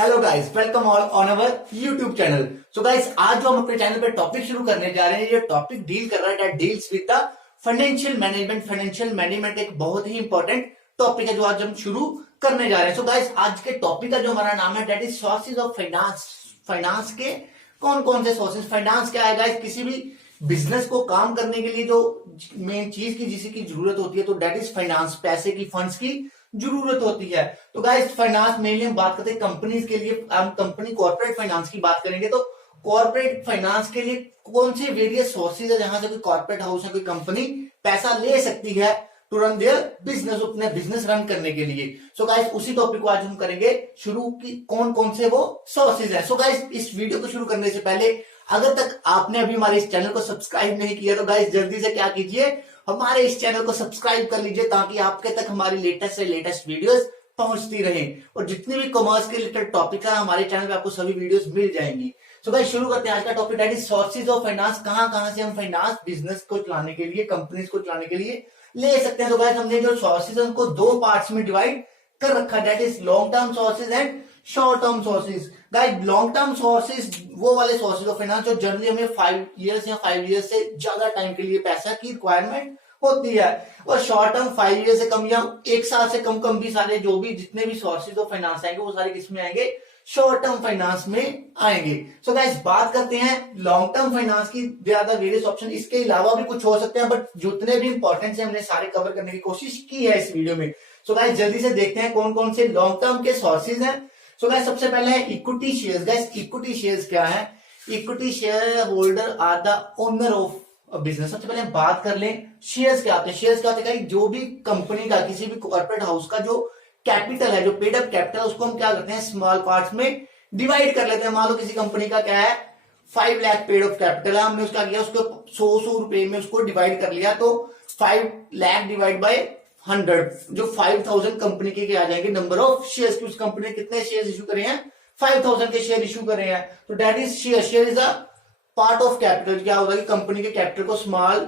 Hello guys, welcome all on our YouTube channel. So guys, आज जो हम अपने चैनल पे टॉपिक शुरू करने जा रहे हैं, ये टॉपिक डील कर रहा है deals with the financial management. Financial management एक बहुत ही इंपॉर्टेंट टॉपिक है जो आज हम शुरू करने जा रहे हैं। सो गाइस, आज के टॉपिक का जो हमारा नाम है that is sources of finance. Finance के कौन कौन से सोर्सेज, फाइनेंस क्या है गाइस? किसी भी बिजनेस को काम करने के लिए जो मेन चीज की जिसकी जरूरत होती है तो दैट इज फाइनेंस। पैसे की, फंड्स की जरूरत होती है। तो गाइस, फाइनेंस मेनली हम बात करते हैं कंपनीज के लिए। हम कंपनी कॉर्पोरेट फाइनेंस की बात करेंगे तो कॉर्पोरेट फाइनेंस के लिए कौन से वेरियस सोर्सेज है जहां से कोई कॉर्पोरेट हाउस या कोई कंपनी पैसा ले सकती है टू रन देयर बिजनेस, अपने बिजनेस रन करने के लिए। सो गाइस, उसी टॉपिक को आज हम करेंगे शुरू की कौन कौन से वो सोर्सेज है। सो गाइस, इस वीडियो को शुरू करने से पहले अगर तक आपने अभी हमारे इस चैनल को सब्सक्राइब नहीं किया तो गाइस जल्दी से क्या कीजिए, हमारे इस चैनल को सब्सक्राइब कर लीजिए ताकि आपके तक हमारी लेटेस्ट से लेटेस्ट वीडियोस पहुंचती रहे। और जितने भी कॉमर्स के रिलेटेड टॉपिक है हमारे चैनल पे आपको सभी वीडियोस मिल जाएंगी। सो गाइस, शुरू करते हैं आज का topic that is sources of finance. कहां से हम फाइनेंस बिजनेस को चलाने के लिए, कंपनीज को चलाने के लिए ले सकते हैं। तो गाइस, हमने जो सोर्सेज है उनको दो पार्ट्स में डिवाइड कर रखा है that is long term sources and short term sources. Guys, long term sources वो वाले सोर्सेज ऑफ फाइनेंस जो जनरली हमें 5 इयर्स या 5 इयर्स से ज्यादा टाइम के लिए पैसा की रिक्वायरमेंट होती है। और शॉर्ट टर्म 5 ईयर से कम या 1 साल से कम भी सारे जो भी जितने भी सोर्सेज ऑफ फाइनेंस आएंगे वो सारे किसमें आएंगे? शॉर्ट टर्म फाइनेंस में आएंगे। सो गाइस, बात करते हैं लॉन्ग टर्म फाइनेंस की। ज्यादा वेरियस ऑप्शन इसके अलावा भी कुछ हो सकते हैं, बट जितने भी इंपॉर्टेंट है हमने सारे कवर करने की कोशिश की है इस वीडियो में। सो गाइस, जल्दी से देखते हैं कौन कौन से लॉन्ग टर्म के सोर्सेज हैं। सो गाइस, सबसे पहले है equity shares. Guys, equity shares क्या है? Equity share holder are the owner of business. सबसे पहले हम बात कर लें शेयर्स क्या होते हैं। शेयर्स क्या होते हैं? जो भी कंपनी का, किसी भी कॉर्पोरेट हाउस का जो कैपिटल है, जो पेड अप कैपिटल, उसको हम क्या करते हैं? स्मॉल पार्ट्स में डिवाइड कर लेते हैं। मान लो किसी कंपनी का क्या है, 5 लाख पेड ऑफ कैपिटल है, हमने उसका किया, उसको 100 रुपए में उसको डिवाइड कर लिया तो 5 लाख डिवाइड बाय 100 जो 5000 कंपनी के आ जाएंगे नंबर ऑफ शेयर्स की। उस कंपनी ने कितने शेयर इशू करे हैं? 5000 के शेयर इशू करे हैं। तो that is share. Share is a part of capital. क्या होगा कि कंपनी के कैपिटल को स्मॉल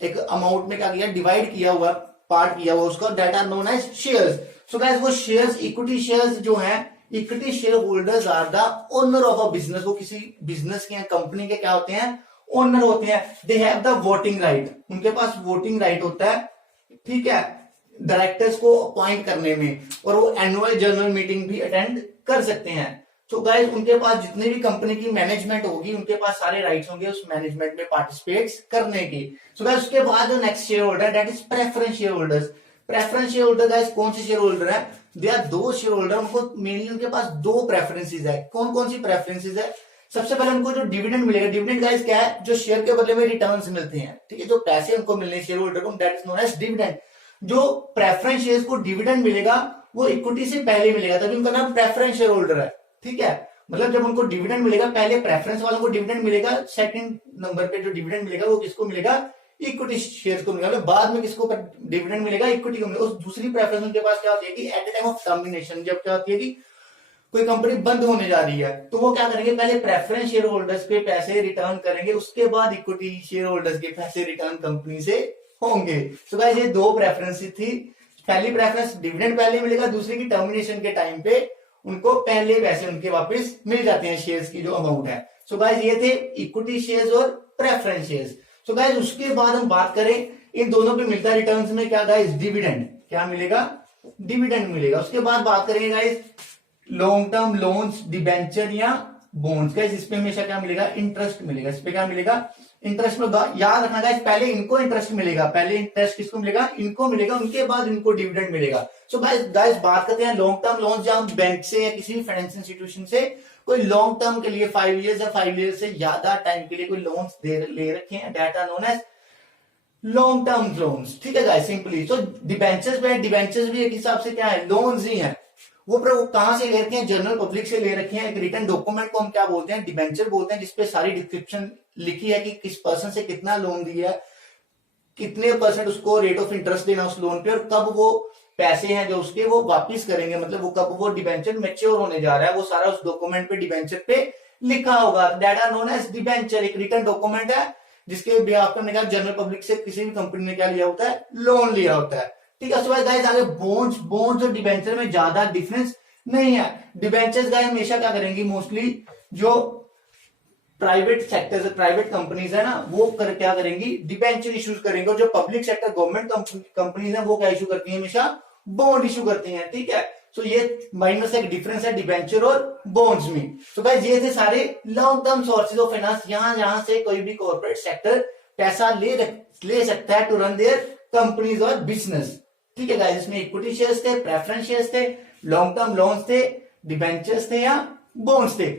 एक अमाउंट में क्या किया, डिवाइड किया हुआ, पार्ट किया हुआ, उसका data known as shares. So guys, वो शेयर्स, इक्विटी शेयर्स जो हैं, equity share holders are the owner of a business. वो किसी बिजनेस के, कंपनी के क्या होते हैं? ओनर होते हैं। They have the voting right. उनके पास वोटिंग राइट होता है, ठीक है, डायरेक्टर्स को अपॉइंट करने में, और वो एनुअल जनरल मीटिंग भी अटेंड कर सकते हैं। तो गाइस, उनके पास जितनी भी कंपनी की मैनेजमेंट होगी उनके पास सारे राइट्स होंगे उस मैनेजमेंट में पार्टिसिपेट करने की। सो गाइस, उसके बाद जो next share holder that is preference share holders. Preference share holder guys कौन से शेयर होल्डर है? दे आर दो शेयर होल्डर, उनको मेनली उनके पास दो प्रेफरेंसेज है। कौन कौन सी प्रेफरेंसेज है? सबसे पहले उनको जो डिविडेंड मिलेगा, डिविडेंड गाइस क्या है? जो शेयर के बदले में रिटर्न्स मिलते हैं, ठीक है, जो पैसे उनको मिलने शेयर होल्डर को, that is known as dividend. जो प्रेफरेंस शेयर्स को डिविडेंड मिलेगा वो इक्विटी से पहले मिलेगा, तभी उनका नाम प्रेफरेंस शेयर होल्डर है, ठीक है। मतलब जब उनको डिविडेंड मिलेगा, पहले प्रेफरेंस वालों को डिविडेंड मिलेगा, सेकंड नंबर पे जो डिविडेंड मिलेगा वो किसको मिलेगा? इक्विटी शेयर्स को मिलेगा। बाद में किसको डिविडेंड मिलेगा? इक्विटी को मिलेगा। उस दूसरी प्रेफरेंस उनके पास क्या होती है कि at the time of termination, जब क्या होती है कि कोई कंपनी बंद होने जा रही है तो वो क्या करेंगे? पहले प्रेफरेंस शेयर होल्डर्स के पैसे रिटर्न करेंगे, उसके बाद इक्विटी शेयर होल्डर्स के पैसे रिटर्न कंपनी से होंगे। सो गाइस, ये दो प्रेफरेंस थी। पहली प्रेफरेंस डिविडेंड पहले मिलेगा, दूसरी की टर्मिनेशन के टाइम पे उनको पहले पैसे उनके वापस मिल जाते हैं, शेयर्स की जो अमाउंट है। सो गाइस, ये थे इक्विटी शेयर्स और प्रेफरेंस शेयर्स। सो गाइस, उसके बाद हम बात करें इन दोनों पे मिलता है रिटर्न्स में क्या गाइस? डिविडेंड। क्या मिलेगा? डिविडेंड मिलेगा। उसके बाद बात करेंगे guys long term loans, debenture या बॉन्ड्स। गाइस, इस पे हमेशा क्या मिलेगा? इंटरेस्ट मिलेगा। इस पे क्या मिलेगा? इंटरेस्ट में याद रखना गाइस, पहले इनको इंटरेस्ट मिलेगा, पहले इंटरेस्ट किसको मिलेगा? इनको मिलेगा, उनके बाद इनको डिविडेंड मिलेगा। सो गाइस बात करते हैं लॉन्ग टर्म लोन्स, जहां बैंक से या किसी भी फाइनेंशियल इंस्टीट्यूशन से कोई लॉन्ग टर्म के लिए 5 इयर्स या 5 इयर्स से ज्यादा टाइम के लिए कोई लोन्स ले रखे हैं, that are known as long term loans, ठीक है गाइस, सिंपली। सो डिबेंचर्स पे, डिबेंचर्स भी एक हिसाब से क्या है? लोन्स ही है। वो कहां से ले रखे हैं? जनरल पब्लिक से ले रखे हैं। एक रिटर्न डॉक्यूमेंट को हम क्या बोलते हैं? डिबेंचर बोलते हैं, जिसपे सारी डिस्क्रिप्शन लिखी है कि किस पर्सन से कितना लोन दिया, कितने परसेंट उसको रेट ऑफ इंटरेस्ट देना उस लोन पे, और कब वो पैसे हैं जो उसके वो वापिस करेंगे, मतलब वो कब वो डिबेंचर मैच्योर होने जा रहा है, वो सारा उस डॉक्यूमेंट पे, डिबेंचर पे लिखा होगा। That are known as debenture. एक रिटर्न डॉक्यूमेंट है जिसके बिहाफ पे हमने कहा जनरल पब्लिक से किसी भी कंपनी ने क्या लिया होता है? लोन लिया होता है, ठीक है। गाइस, आगे बॉन्ड्स और डिबेंचर में ज्यादा डिफरेंस नहीं है। डिबेंचर्स गाइस हमेशा क्या करेंगी, मोस्टली जो प्राइवेट सेक्टर प्राइवेट कंपनीज है ना, वो क्या करेंगी, डिबेंचर इश्यूज करेंगे। और जो पब्लिक सेक्टर गवर्नमेंट कंपनीज है वो क्या इशू करती है, हमेशा बॉन्ड इशू करती हैं, ठीक है। सो ये माइनर से एक डिफरेंस है डिबेंचर और बॉन्ड्स में। तो गाइस ये थे सारे long term sources of finance, जहां से कोई भी कॉर्पोरेट सेक्टर पैसा ले सकता है टू रन देयर कंपनीज और बिजनेस, ठीक है गाइस। इसमें इक्विटी शेयर्स थे, प्रेफरेंस शेयर्स थे, लॉन्ग टर्म लोन्स थे, डिबेंचर्स थे या बॉन्ड्स थे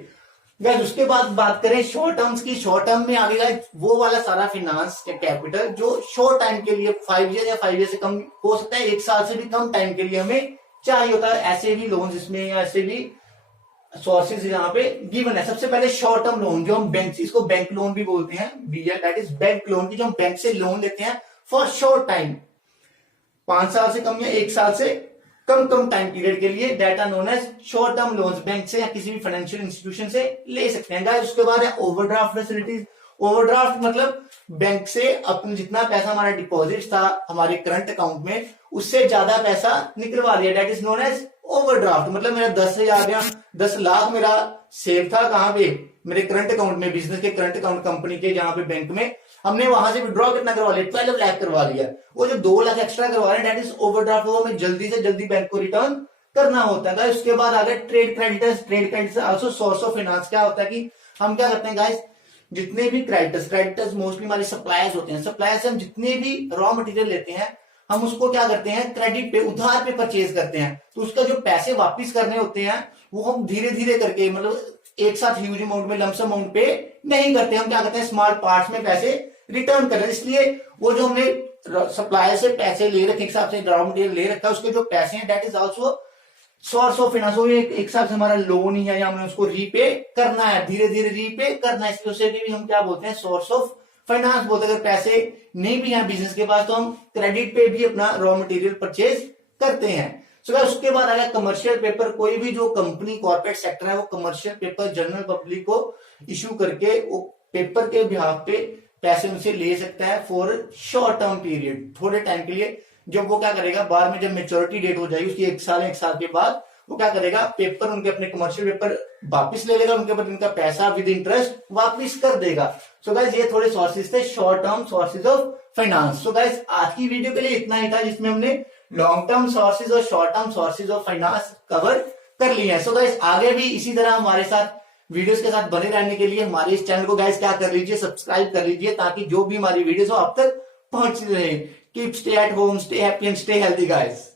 गाइस। उसके बाद बात करें शॉर्ट टर्म्स की। शॉर्ट टर्म में आगे गाइस वो वाला सारा फाइनेंस कैपिटल जो शॉर्ट टाइम के लिए 5 ईयर या 5 ईयर से कम हो सकता है, 1 साल से भी कम टाइम के लिए हमें चाहिए होता है। ऐसे भी लोन इसमें या ऐसे भी सोर्सेज यहाँ पे गिवन है। सबसे पहले शॉर्ट टर्म लोन, जो हम बैंक, इसको बैंक लोन भी बोलते हैं, BL, that is bank loan की, जो हम बैंक से लोन लेते हैं फॉर शॉर्ट टाइम, 5 साल से कम या 1 साल से कम टाइम पीरियड के लिए, that are known as short term loans. Bank से या किसी भी फाइनेंशियल इंस्टीट्यूशन से ले सकते हैं गाइस। उसके बाद है ओवरड्राफ्ट फैसिलिटीज। ओवरड्राफ्ट मतलब बैंक से अपने जितना पैसा हमारा डिपॉजिट था हमारे करंट अकाउंट में, उससे ज्यादा पैसा निकलवा दिया, that is known as overdraft. मतलब मेरा 10,000 या 10 लाख मेरा सेव था कहां पे, मेरे करंट अकाउंट में, बिजनेस के करंट अकाउंट कंपनी के, जहां पे बैंक में, हमने वहां से विड्रॉ कितना करवा लिया, 12 लाख करवा लिया। वो जो 2 लाख एक्स्ट्रा करवा रहे हैं, दैट इज ओवरड्राफ्ट, वो हमें जल्दी से जल्दी बैंक को रिटर्न करना होता है। उसके बाद आ गया trade creditors. Trade creditors also source of finance. क्या होता है कि हम क्या करते हैं गाइस, जितने भी क्रेडिटर्स मोस्टली हमारे सप्लायर्स होते हैं, सप्लायर्स से हम जितने भी रॉ मटेरियल लेते हैं, हम उसको क्या करते हैं, क्रेडिट पे, उधार पे परचेज करते हैं। तो उसका जो पैसे वापस करने होते हैं वो हम धीरे धीरे करके, मतलब एक साथ ह्यूज अमाउंट में, लमसम अमाउंट पे नहीं करते। हम क्या करते हैं, स्मॉल पार्ट्स में पैसे रिटर्न कर रहे हैं। इसलिए वो जो हमने सप्लायर से पैसे ले रखे, एक हिसाब से रॉ मटेरियल ले रखा है, उसके जो पैसे हैं, that is also source of finance. वो एक हिसाब से हमारा लोन ही है, या हमें उसको रीपे करना है, धीरे धीरे रीपे करना है। इसलिए उसे भी हम क्या बोलते हैं, सोर्स ऑफ फाइनेंस बोलते हैं। अगर पैसे नहीं भी हैं बिजनेस के पास, तो हम क्रेडिट पे भी अपना रॉ मटेरियल परचेज करते हैं। उसके बाद आ गया कमर्शियल पेपर। कोई भी जो कंपनी कॉर्पोरेट सेक्टर है, वो कमर्शियल पेपर जनरल पब्लिक को इश्यू करके वो पेपर के बिहाफ पे पैसे उनसे ले सकता है फॉर शॉर्ट टर्म पीरियड, थोड़े टाइम के लिए। जब वो क्या करेगा, बाद में जब मेच्योरिटी डेट हो जाएगी उसकी, 1 साल के बाद, वो क्या करेगा, पेपर, उनके अपने कमर्शियल पेपर वापस ले लेगा, उनके ऊपर इनका पैसा विद इंटरेस्ट वापस कर देगा। सो गाइस ये थोड़े सोर्सेज थे, short term sources of finance. So guys आज की वीडियो के लिए इतना ही था, जिसमें हमने लॉन्ग टर्म सोर्सेज और short term sources of finance cover कर लिए हैं। सो गाइस आगे भी इसी तरह हमारे साथ वीडियोस के साथ बने रहने के लिए हमारे इस चैनल को गाइस क्या कर लीजिए, सब्सक्राइब कर लीजिए, ताकि जो भी हमारी वीडियोस हो आप तक पहुंच रहे। Keep stay at home, stay happy and stay healthy guys.